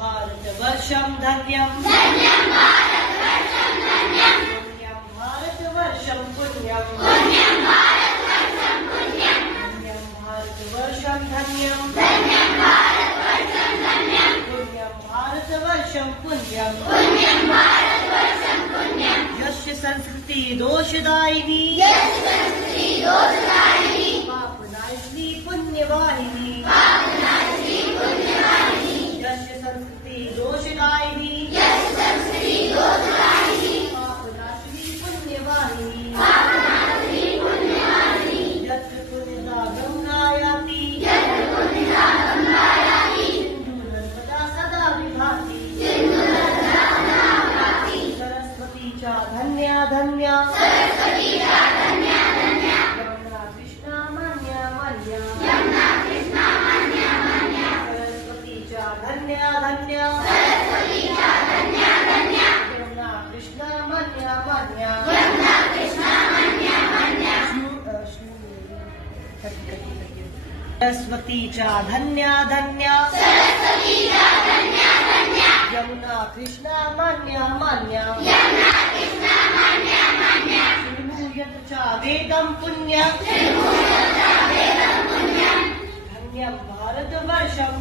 भारतवर्षं धन्यं पुण्यं भारतवर्षं पुण्यं पुण्यं भारतवर्षं धन्यं पुण्यं भारतवर्षं पुण्यं यस्य संस्कृति दोषदायिनी पापनाशिनी पुण्यवाहिनी यस्य संस्कृति दोषदायिनी पापनाशिनी पुण्यवाहिनी यत्र पुण्यदा गंगायाति सिन्धुनर्मदा सदा विभाति सरस्वती च धन्या धन्या यमुना कृष्णा मन्या मन्या सरस्वती च धन्या धन्या यमुना कृष्णा मन्या मन्या सरस्वती च धन्या धन्या यमुना कृष्णा मन्या मन्या शृणुयात् च वेदं पुण्यं धन्यं भारतवर्षं